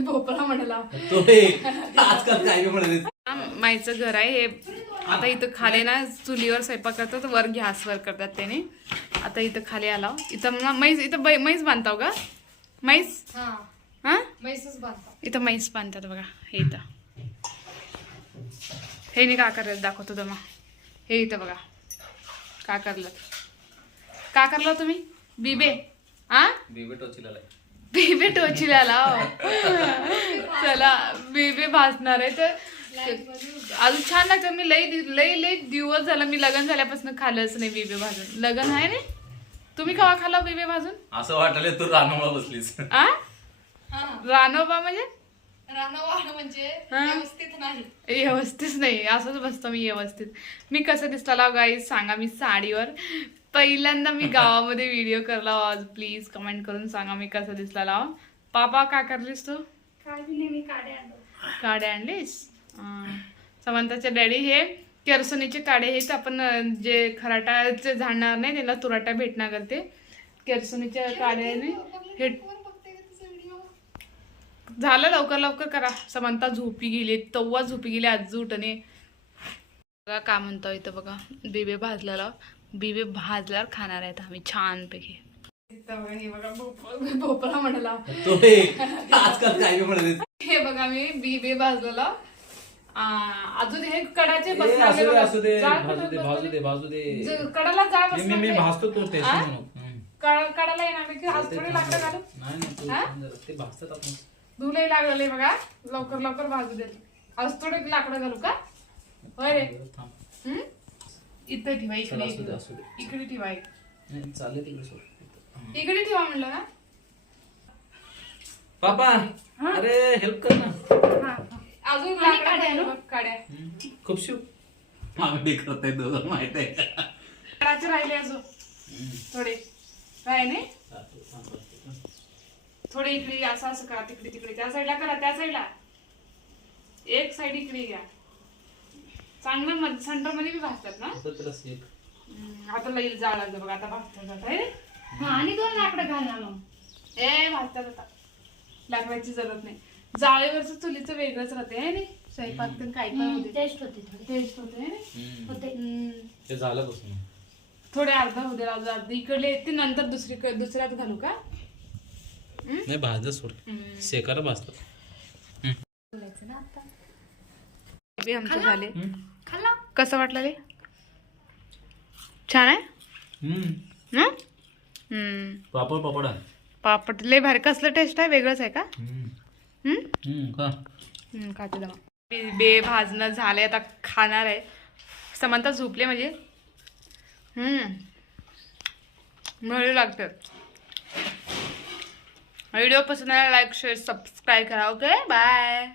भोपळा म्हणाला आजकाल काय म्हणाले. माईचं घर आहे हे. आता इथं खाली ना चुलीवर स्वयंपाक करतात, वर गॅसवर करतात त्याने. आता इथं खाली आला, इथं म्हैस, इथं म्हैस बांधताव का? म्हैस हा म्हैसच बांधतात इथं, म्हैस बांधतात बघा. हे इथं हे नाही का करलं दाखवतो तुम्हा. हे इथं बघा का करलं तुम्ही बिबे. आ बिबे टोचीला बिबे टोचीला लाव. चला बिबे भाजणार आहे तर अजून छान लागतं. मी लई दिवस झाला, मी लग्न झाल्यापासून खाल्लंच नाही बिबे भाजून. लग्न आहे ना, तुम्ही केव्हा खाल्ला बिबे भाजून? असं वाटलं तू रानोबा बसलीस. आ रानोबा म्हणजे रानवाड म्हणजे व्यवस्थित नाही. व्यवस्थित नाही, असंच बसतो मी व्यवस्थित. मी कसं दिसला लाव गाईज सांगा. मी साडीवर पहिल्यांदा मी गावामध्ये व्हिडिओ करला आज. प्लीज कमेंट करून सांगा मी कसं दिसला लाव. पापा काय करलीस तू? काय दिली मी काडे आणलीस? समंताचे डॅडी हे केरसुनीचे काडे हे आपण जे खराटाचे झाडणार नाही त्याला तुराटा भेटणार करते. केरसुनीच्या काड्याने हे झालं. लवकर करा. समंता झोपी गेली, तव्वा झोपी गेली आज उठणे. बघा का म्हणतो इथं बघा. बिबे भाजलेला, बिबे भाजल्यावर खाणार आहेत आम्ही छानपैकी. भोपळा म्हणाला आजकाल काय म्हणाले. हे बघा मी बिबे भाजलेला. अजून हे कडाचे कडाला जाळ कडाला येणार आज थोडी लाकडं घालू. धुले लागले बघा. लवकर भाजू दे. आज थोडे लाकडं घालू का? होय रे. इथं ठेवा, इकडे ठेवा, इकडे ठेवा म्हणलं ना पापा. अरे हेल्प कर ना. अजून काड्या खूप शिव मागणी करताय दोघं माहित आहे. कडाचे राहिले अजून थोडे काय नाही. थोडे इकडे असं करा, तिकडे त्या साईडला करा. त्या साईडला एक साईड इकडे घ्या. चांगलं सेंटर मध्ये बी भाजतात ना. आता लई जाळ लागतं बघा. आता भाजतात जात आणि 2 लाकडं घालणार. भाजतात आता. लाकडाची जरूरत नाही. जाळेवरचं चुलीचं वेगळंच राहते नाही. स्वयंपाक काय टेस्ट होते ते झालं बसून थोडे अर्धा होते. अर्धा इकडले येते, नंतर दुसऱ्यात घालू का? नाही भाजलं सोड. शेकार भाजतात. आमचे झाले. कसं वाटलं रे? छान आहे. पापड पापड लय भारी. कसलं टेस्ट आहे? वेगळंच आहे का? खाते जमा. बे भाजणं झालंय, आता खाणार आहे. समंता झोपले म्हणजे भारी लागतं. व्हिडिओ पसंत आला लाईक शेअर सबस्क्राईब करा. Okay bye.